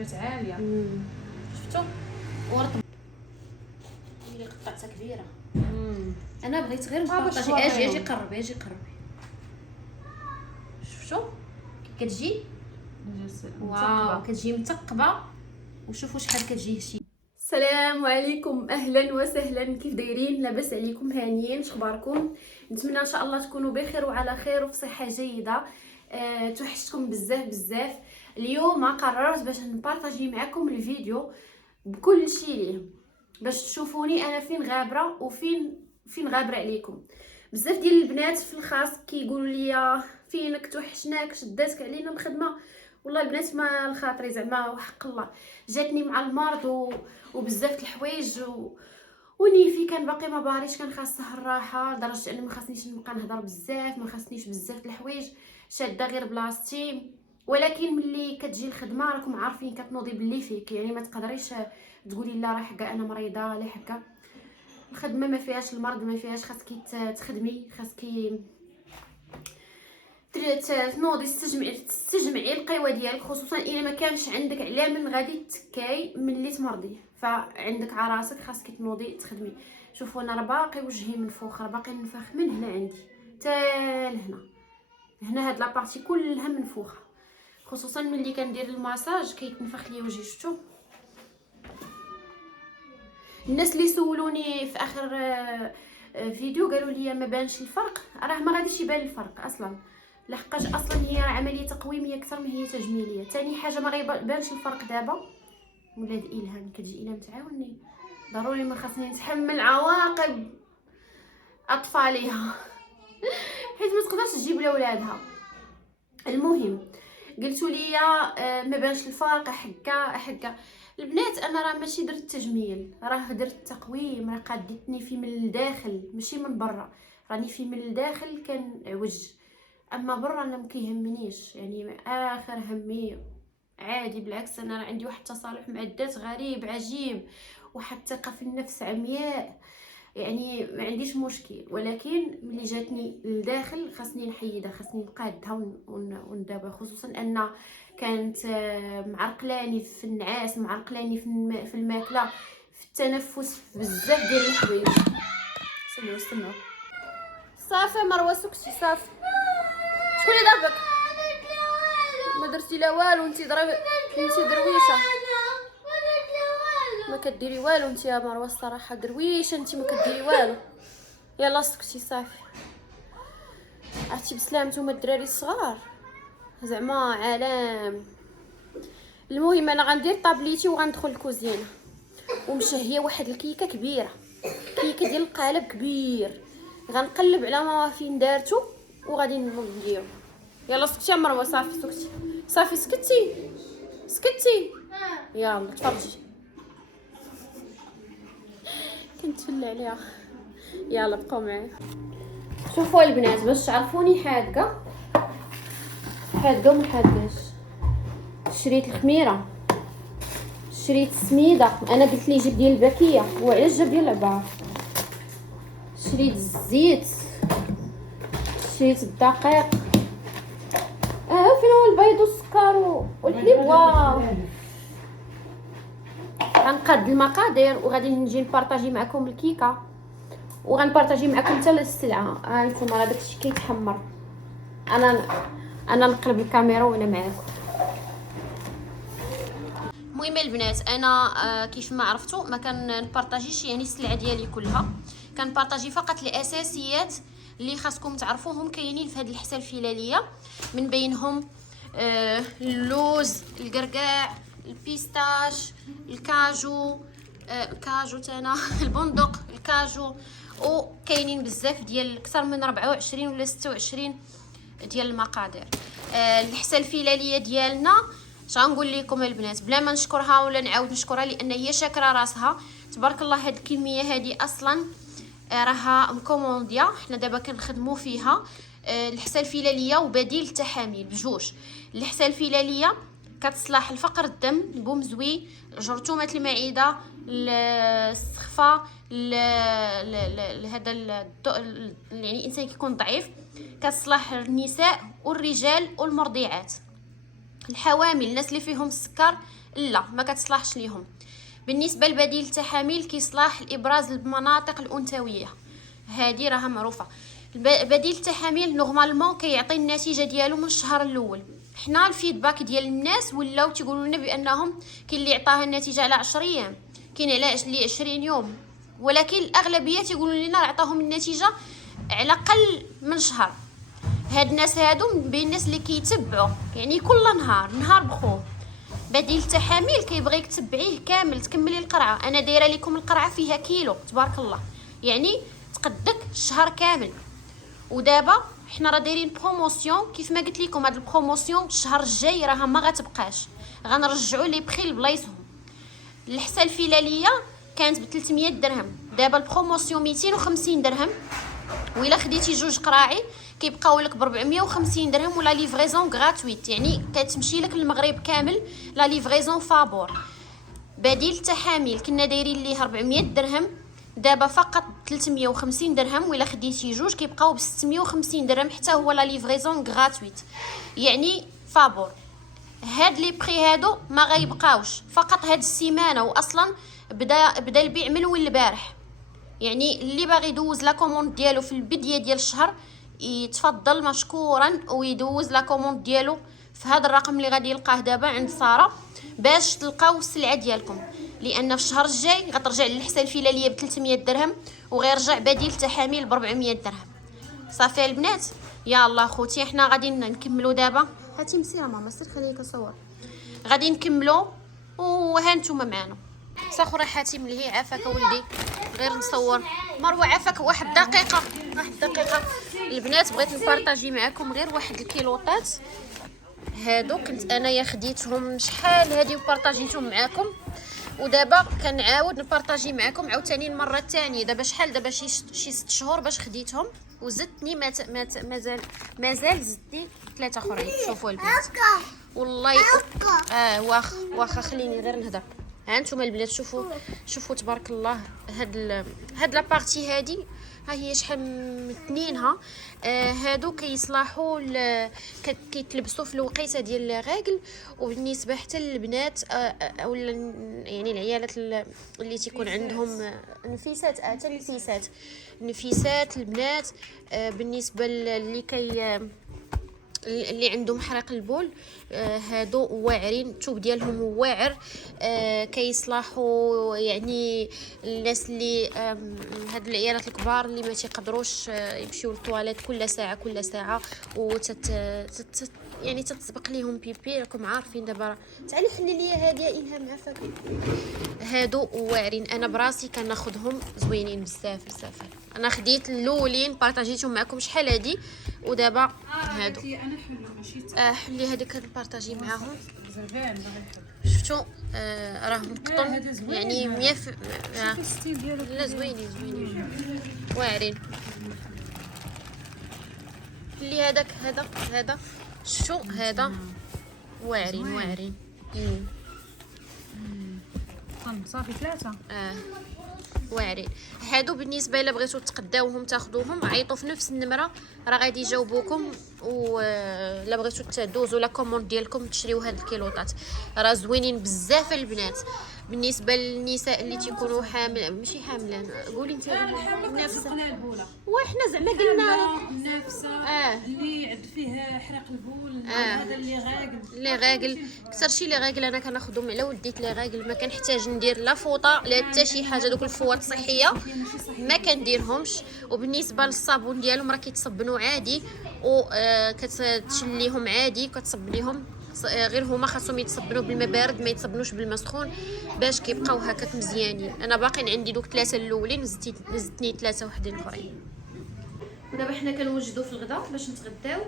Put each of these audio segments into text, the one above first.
جات عاليه. شفتوا ورط اللي قطعتها كبيره. انا بغيت غير نبارطاجي. اجي قرب، اجي قرب. شفتوا كي كتجي؟ واو كتجي مثقبه. وشوفوا شحال كتجي هشي. السلام عليكم، اهلا وسهلا، كيف دايرين؟ لاباس عليكم؟ هانيين؟ شخباركم؟ نتمنى ان شاء الله تكونوا بخير وعلى خير وفي صحه جيده. توحشتكم بزاف بزاف. اليوم قررت باش نبارطاجي معكم الفيديو بكل شيء ليه، باش تشوفوني انا فين غابره وفين غابره عليكم. بزاف ديال البنات في الخاص كيقولوا لي فينك، توحشناك، شداتك علينا الخدمه. والله البنات ما الخاطري، زعما وحق الله جاتني مع المرض وبزاف د الحوايج ونيفي كان باقي ما باريش، كان خاصه الراحه لدرجه اني ما خاصنيش نبقى نهضر بزاف، ما خاصنيش بزاف د الحوايج، شاده غير بلاصتي. ولكن ملي كتجي الخدمه راكم عارفين كتنوضي باللي فيك، يعني ما تقدريش تقولي لا راه حكا انا مريضه لا حكا. الخدمه ما فيهاش المرض، ما فيهاش، خاصك تخدمي، خاصك تنوضي تستجمعي القوى ديالك، خصوصا الا ما كانش عندك علامه غادي تكاي ملي تمرضي، فعندك عراسك خاصك تنوضي تخدمي. شوفوا انا راه باقي وجهي منفوخ، راه باقي ننفخ من هنا عندي حتى لهنا هاد لابارتي كلها منفوخه، خصوصا ملي كندير الماساج كيتنفخ لي وجهي. شفتوا الناس اللي سولوني في اخر فيديو قالوا لي ما بانش الفرق، راه ما غاديش يبان الفرق اصلا، لحقاش اصلا هي عمليه تقويميه اكثر ما هي تجميليه. ثاني حاجه ما غيبانش الفرق دابا. ولاد الهام كتجي الى متعاوني، ضروري ما خاصني نتحمل عواقب اطفالها حيت ما تقدرش تجيب لولادها. المهم قلتوا لي ما بانش الفرق، حكا البنات. انا راه ماشي درت تجميل، راه درت تقويم، راه قادتني في من الداخل ماشي من برا، راني في من الداخل كان عوج. اما برا انا مكيهمنيش، يعني اخر همي عادي، بالعكس انا عندي واحد التصالح مع الذات غريب عجيب، واحد الثقه في النفس عمياء، يعني ما عنديش مشكل. ولكن ملي جاتني للداخل خاصني نحيدها، خاصني نقادها وندابها، خصوصا ان كانت معرقلاني في النعاس، معرقلاني في الماكله، في التنفس، في بزاف ديال الحوايج. سمعوا صافي مروه سكتي صافي. شكون اللي ضربك؟ ما درتي لا والو، انت درويشه، ما كديري والو انت يا مروه، الصراحه درويشه انت ما كديري والو. يلا سكتي صافي. عرفتي بسلامتهم الدراري الصغار زعما عالم. المهم انا غندير طابليتي وغندخل الكوزينه ومشهيه واحد الكيكه كبيره، كيكه ديال القالب كبير، غنقلب على ما فين دارتو وغادي نديرو. يلا سكتي يا مروه صافي سكتي صافي سكتي يلا تفرجي كنتفل عليها. يلا بقاو معايا. شوفوا البنات باش تعرفوني حادقه وما حادقاش، شريت الخميره، شريت السميده، انا قلت لي جيب ديال الباكيه وعلاش جاب ديال العبار، شريت الزيت، شريت الدقيق، فين هو البيض والسكر والحليب. واو غنقاد المقادير وغادي نجي نبارطاجي معكم الكيكه وغنبارطاجي معكم حتى السلعه. هانتوما راه داكشي كيتحمر، انا نقلب الكاميرا وانا معاكم. المهم البنات انا كيف ما عرفتوا ما كنبارطاجيش يعني السلعه ديالي كلها، كنبارطاجي فقط الاساسيات اللي خاصكم تعرفوهم كاينين في هذه الحسه الفلاليه، من بينهم اللوز، القرقاع، البيستاش، الكاجو تانا البندق، الكاجو، وكاينين بزاف ديال اكثر من 24 ولا 26 ديال المقادير. الحسه الفلاليه ديالنا شغنقول لكم البنات بلا ما نشكرها ولا نعاود نشكرها لان هي شاكره راسها تبارك الله. هاد الكميه هذه اصلا راها مكومونديا، حنا دابا كنخدموا فيها. الحسه الفلاليه وبديل التحاميل بجوج. الحسه الفلاليه كتصلح لفقر الدم، البومزوي، جرثومه المعده، السخفه، هذا يعني الانسان كيكون ضعيف، كتصلح النساء والرجال والمرضعات، الحوامل، الناس اللي فيهم السكر، لا ما كتصلحش ليهم. بالنسبه لبديل التحاميل كيصلح الابراز المناطق الانثويه، هذه راها معروفه. بديل التحاميل نورمالمون كيعطي النتيجه ديالو من الشهر الاول. حنا الفيدباك ديال الناس ولاو تيقولوا لنا بانهم كاين اللي عطاها النتيجه على 10 ايام، كاين على 20 يوم، ولكن الاغلبيه تيقولوا لنا عطاهم النتيجه على اقل من شهر. هاد الناس هادو من بين الناس اللي كيتبعوا يعني كل نهار بخوه. بديل التحاميل كيبغيك تتبعيه كامل، تكملي القرعه. انا دايره لكم القرعه فيها كيلو تبارك الله، يعني تقدك الشهر كامل. ودابا حنا راه دايرين بروموسيون، كيف ما قلت لكم هاد البروموسيون الشهر الجاي راها ما غتبقاش، غنرجعوا لي بخي لبلايصهم. الحصه الفلاليه كانت ب 300 درهم، دابا البروموسيون 250 درهم، وإلا خديتي 2 قراعي كيبقاو لك ب 450 درهم، ولا ليفريزون غراتويت، يعني كتمشي لك المغرب كامل لا ليفريزون فابور. بديل التحاميل كنا دايرين ليه 400 درهم، دابا فقط 350 درهم، وإلا خديتي 2 كيبقاو ب 650 درهم، حتى هو لا ليفريزون غراتويت، يعني فابور. هاد لي بري هادو ما غيبقاوش، فقط هاد السيمانه، واصلا بدا البيع من اول البارح. يعني اللي باغي يدوز لا كوموند ديالو في البدايه ديال الشهر يتفضل مشكورا ويدوز لا كوموند ديالو في هذا الرقم اللي غادي يلقاه دابا عند ساره، باش تلقاو السلعه ديالكم، لان في الشهر الجاي غترجع للحصه الفلاليه ب 300 درهم، وغيرجع بديل تحاميل ب 400 درهم. صافي البنات، يا الله خوتي حنا غادي نكملوا دابا. هاتي مسيره ماما سير خليك نصور. غادي نكملوا وها نتوما معنا. صاخره حاتم اللي هي عافاك ولدي، غير نصور. مروه عافاك واحد دقيقه. البنات بغيت نبارطاجي معكم غير واحد الكيلوطات هادو، كنت انايا خديتهم شحال هادي وبارطاجيتهم معكم، ودابا كنعاود نبارطاجي معكم عاوتاني المره الثانيه. دابا شحال، دابا شي 6 شهور باش خديتهم، وزدتني مازال زدتني 3 اخرين. شوفوا البنات والله واخا خليني غير نهضر. ها انتم البنات شوفوا تبارك الله. هاد لابارتي هادي ها هي شحال متنينها. هادو كيصلاحوا كيتلبسوا في الوقيته ديال الراجل، وبالنسبه حتى للبنات اولا يعني العيالات اللي تيكون عندهم نفيسات، حتى نفيسات البنات. بالنسبه اللي عندهم حرق البول، هادو واعرين، الثوب ديالهم واعر، كيصلاحوا يعني الناس اللي هاد العيالات الكبار اللي ما تيقدروش يمشيو للطواليت كل ساعه يعني تتسبق ليهم بيبي. راكم عارفين دابا. تعالي حلي لي هادي يا الهام عافاك. هادو واعرين، انا براسي كناخذهم زوينين بزاف. انا خديت الاولين بارطاجيتهم معكم شحال هادي، ودابا هادو انا حلو ماشي حلي هذيك كنبارطاجي معاهم. زربان شفتوا راهم قطن يعني 100 لا زوينين واعرين. اللي هذاك هذا شفتوا هذا واعرين صافي 3 واعرين. هادو بالنسبه الا بغيتو تقداوهم تاخذوهم عيطوا في نفس النمره راه غادي يجاوبوكم، ولا بغيتو تدوزوا لا كوموند ديالكم تشريو هاد الكيلوطات راه زوينين بزاف البنات. بالنسبه للنساء اللي تيكونوا ماشي حاملان، قولي انت نفسه، وحنا زعما قلنا نفسه اللي عند فيه حرق البول، هذا اللي غاقل اكثر شي اللي غاقل انا كناخذهم على ولديت اللي غاقل، ما كنحتاج ندير لا فوطه لا حتى شي حاجه. دوك الفوط الصحيه ما كنديرهمش. وبالنسبه للصابون ديالهم راه كيتصبنوا عادي، وكتشليهم عادي كتصبنيهم، غير هما خاصهم يتصبنوا بالماء بارد، ما يتصبنوش بالماء سخون باش كيبقاو هكاك مزيانين. انا باقيين عندي دوك 3 الاولين، زدتني 3 وحدين اخرين. ودابا حنا كنوجدوا في الغداء باش نتغداو،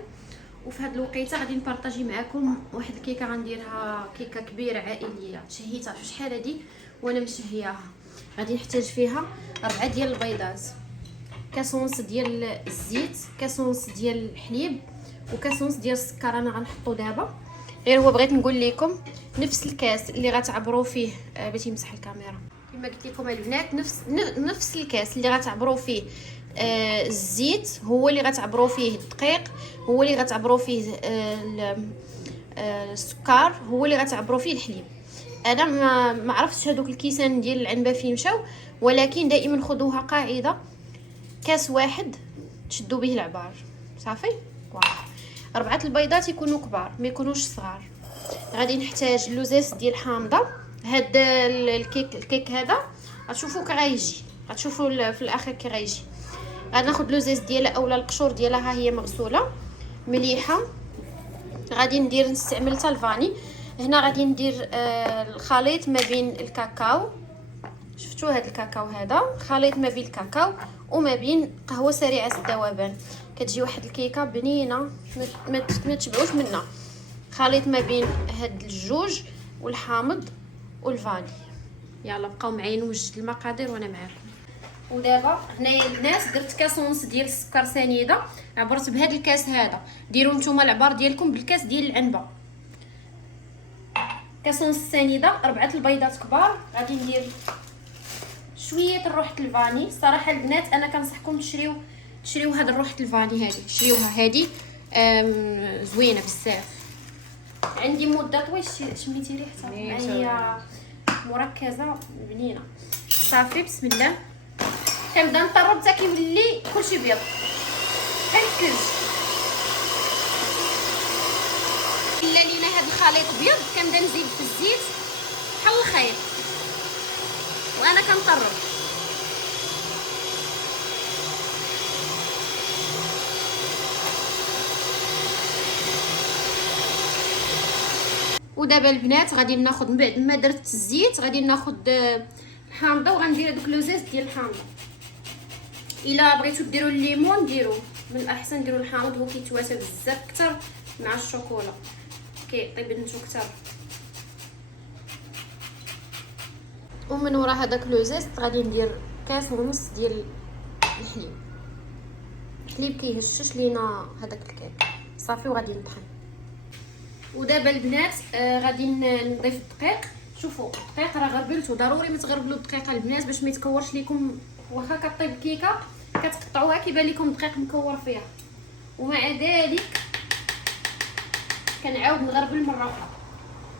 وفي هاد الوقيته غادي نبارطاجي معكم واحد الكيكه غنديرها، كيكه كبيره عائليه شهيتها في شحال هادي وانا مشهياها. غادي نحتاج فيها 4 ديال البيضات، كاس ونص ديال الزيت، كاس ونص ديال الحليب، وكاس ونص ديال السكر. انا غنحطو دابا، غير هو بغيت نقول لكم نفس الكاس اللي غتعبروا فيه باش يمسح الكاميرا كما قلت لكم البنات، نفس الكاس اللي غتعبروا فيه الزيت هو اللي غتعبروا فيه الدقيق، هو اللي غتعبروا فيه السكر، هو اللي غتعبروا فيه الحليب. انا ما عرفتش هذوك الكيسان ديال العنبه فين مشاو، ولكن دائما خذوها قاعده، كاس واحد تشدوا به العبار صافي. 4 البيضات يكونوا كبار ما يكونوش صغار. غادي نحتاج لوزيس ديال حامضه. هاد الكيك هذا غتشوفوا كي غيجي، غتشوفوا في الاخر كي غيجي. غناخذ لوزيس ديالها اولا القشور ديالها ها هي مغسوله مليحه. غادي نستعمل حتى الفاني. هنا غادي ندير الخليط ما بين الكاكاو، شفتوا هذا الكاكاو هذا خليط ما بين الكاكاو وما بين قهوه سريعه الذوبان، كتجي واحد الكيكه بنينه ما تشبعوش منها. خليط ما بين هاد الجوج والحامض والفاني. يلا بقاو معايا نوجد المقادير وانا معاكم. ودابا هنايا البنات درت كاس ونص ديال السكر سنيده، عبرت بهذا الكاس هذا. ديروا نتوما العبار ديالكم بالكاس ديال العنبه. كاس ونص سنيده، 4 البيضات كبار. غادي ندير شويه الروحه الفاني. صراحه البنات انا كنصحكم تشريو هاد الروحه الفاني هذه، شريوها هذه زوينه بزاف. عندي مده طويل شميتي ريحتها، هي مركزه بنينه صافي. بسم الله كنبدا نطرب حتى كيولي كلشي بيض بحال الثلج. الا لينا هاد الخليط بيض كنبدا نزيد في الزيت بحال الخيط وانا كنطرب. ودابا البنات غادي ناخذ من بعد ما درت الزيت غادي ناخذ الحامضه وغندير هذوك لوزيز ديال الحامضه. الا بغيتو ديروا الليمون ديروا، من الاحسن ديروا الحامض، هو كيتواسى بزاف اكثر مع الشوكولا، كيطيب نتو اكثر. ومن ورا هذاك لوزيز غادي ندير كاس ونص ديال الحليب كيهشش لينا هذاك الكيك صافي. وغادي نطحن. ودابا البنات غادي نضيف الدقيق. شوفوا الدقيق راه غربلتو، ضروري ما تغربلوا الدقيق البنات باش ما يتكورش لكم. واخا كطيب الكيكه كتقطعوها كيبان لكم الدقيق مكور فيها، ومع ذلك كنعاود نغربل مره اخرى.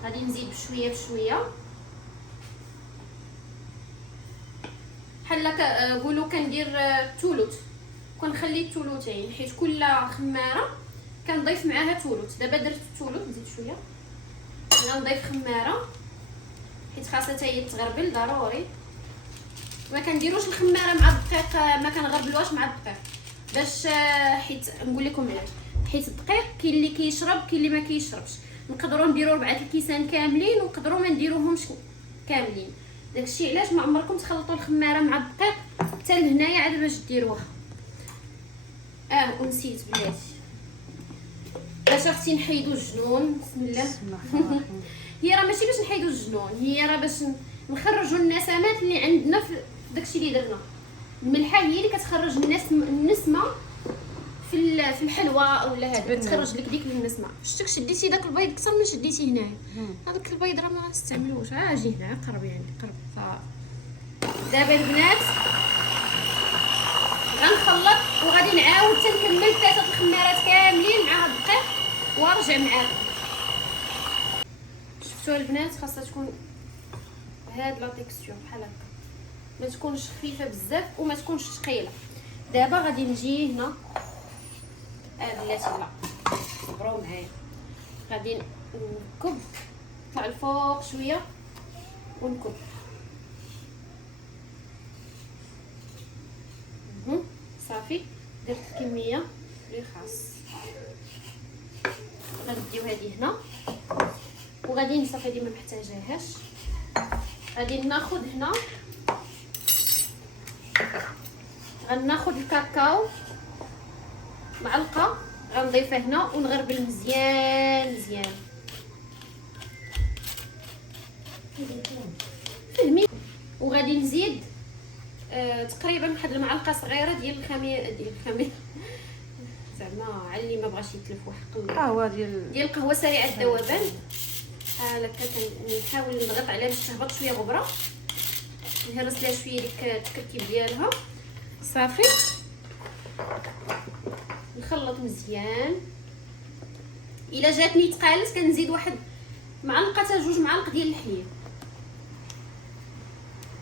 غادي نزيد بشويه بشويه بحال قولوا كندير ثلث، كنخلي الثلثين حيت كل خماره كنضيف معاها ثلث. دابا درت الثلث، نزيد شويه. غنضيف خماره حيت خاصها حتى هي تغربل ضروري. ما كنديروش الخماره مع الدقيق، ما كنغربلوهاش مع الدقيق باش حيت نقول لكم علاش. حيت الدقيق كاين اللي كيشرب كاين اللي ما كيشربش. نقدروا نديروا 4 الكيسان كاملين ونقدروا ما نديروهمش كاملين. داكشي علاش ما عمركم تخلطوا الخماره مع الدقيق حتى لهنايا عاد باش ديروها. ونسيت بلاتي باش اختي نحيدو الجنون. بسم الله. هي راه ماشي باش نحيدو الجنون، هي راه باش نخرجوا النسمات اللي عندنا في داكشي اللي درنا. الملحه هي اللي كتخرج النسمه في الحلوى ولا هذا، تخرج لك ديك النسمه. شفتك شديتي داك البيض اكثر ما شديتي هنايا. هذاك البيض راه ما غنستعملوش. اجي هنا قرب، يعني قرب. دابا البنات غنخلط وغادي نعاود تنكمل 3 الخمارات كاملين مع هاد الدقيق وارجع معاكم. شفتوا البنات خاصها تكون هاد لا تيكستور بحال هكا، ما تكونش خفيفه بزاف وما تكونش ثقيله. دابا غادي نجي هنا بلاتي لا صبروا معايا. غادي نكب نطلع الفوق شويه ونكب. صافي درت الكميه اللي خاص. غنديو هذه هنا وغادي نصافي هذه ما محتاجاهاش. غادي ناخذ هنا غناخذ الكاكاو معلقه غنضيفها هنا ونغربل مزيان مزيان. فهمي. وغادي نزيد تقريبا واحد المعلقه صغيره ديال الخميره زعما على اللي ما بغاش يتلف وحق قهوه ديال القهوه سريعه الذوبان. هكا كنحاول نضغط عليها باش تهبط شويه غبره، نهرس لها شويه ديك التركيب ديالها صافي. نخلط مزيان. الا جاتني تقالت كنزيد واحد معلقه حتى 2 معالق ديال الحليب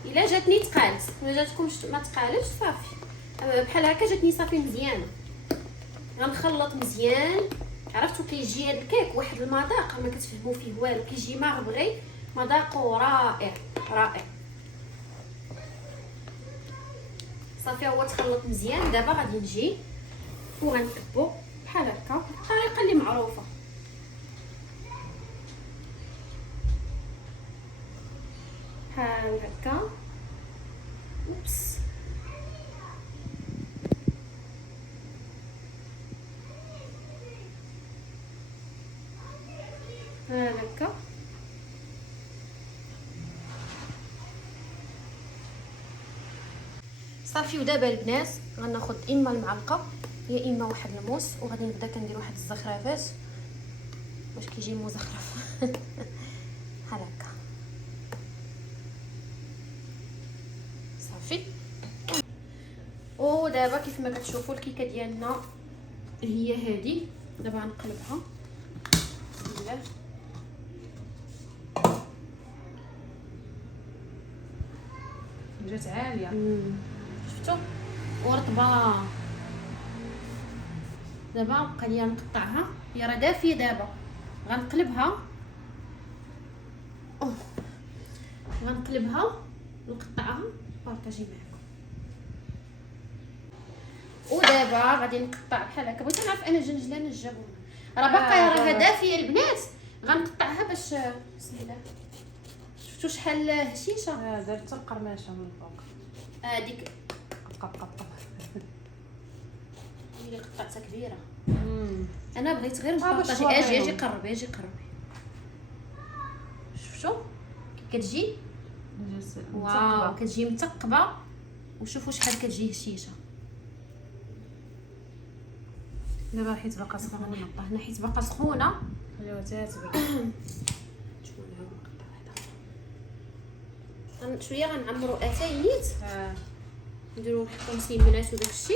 الا جاتني تقالت، ما جاتكمش ما تقالتش صافي. بحال هكا جاتني صافي مزيانه. غنخلط مزيان. عرفتوا كيجي هذا الكيك واحد المذاق ما كتفهموا فيه والو، كيجي مغبغي مذاقه رائع رائع. صافي هو تخلط مزيان. دابا غادي نجي وغنكبو بحال هكا الطريقه اللي معروفه. بحال هكا. اوبس بحال هكا. صافي ودابا البنات غناخذ اما المعلقه يا اما واحد الموس، وغادي نبدا كندير واحد الزخرفات باش كيجي مزخرف. بحال هكا صافي. ودابا كيف ما كتشوفوا الكيكه ديالنا هي هذه. دابا غنقلبها بسم الله. جات عاليه. شفتوا ورطبه. دابا بقى لي نقطعها، هي راه دافيه. دابا غنقلبها غنقلبها ونقطعها بارطاجي معكم. ودابا غادي نقطع بحال هكا. بغيت نعرف انا جنجله نجابو راه باقا راه دافيه البنات. غنقطعها باش بسم الله. شفتوا شحال هشيشه. درت القرماشه من فوق. هذيك قب اللي قطعتها كبيره. انا بغيت غير باش نبارطاجي. اجي قربي اجي قربي. شفتوا كي كتجي واو كتجي مثقبه. وشوفوا شحال كتجي هشيشه. دابا حيت باقا سخونه. نحطها هنا حيت باقا سخونه. خليوها تاتبل. شويه غنعمروا اتاينيت. نديروا نحطوا مسيمنات وداكشي.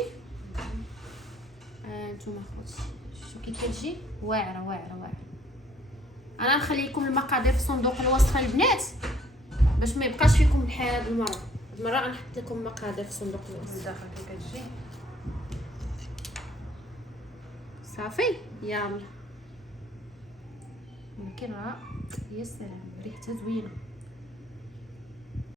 نتوما خوتي شفتوا كي كتجي واعره واعره واعره. انا نخلي لكم المقادير في صندوق الوصف البنات باش ما يبقاش فيكم بحال هاد المره. هاد المره غنحط لكم مقادير في صندوق الوصف. داخل كي كتجي صافي يلا. ولكن راه يا سلام ريحتها زوينه.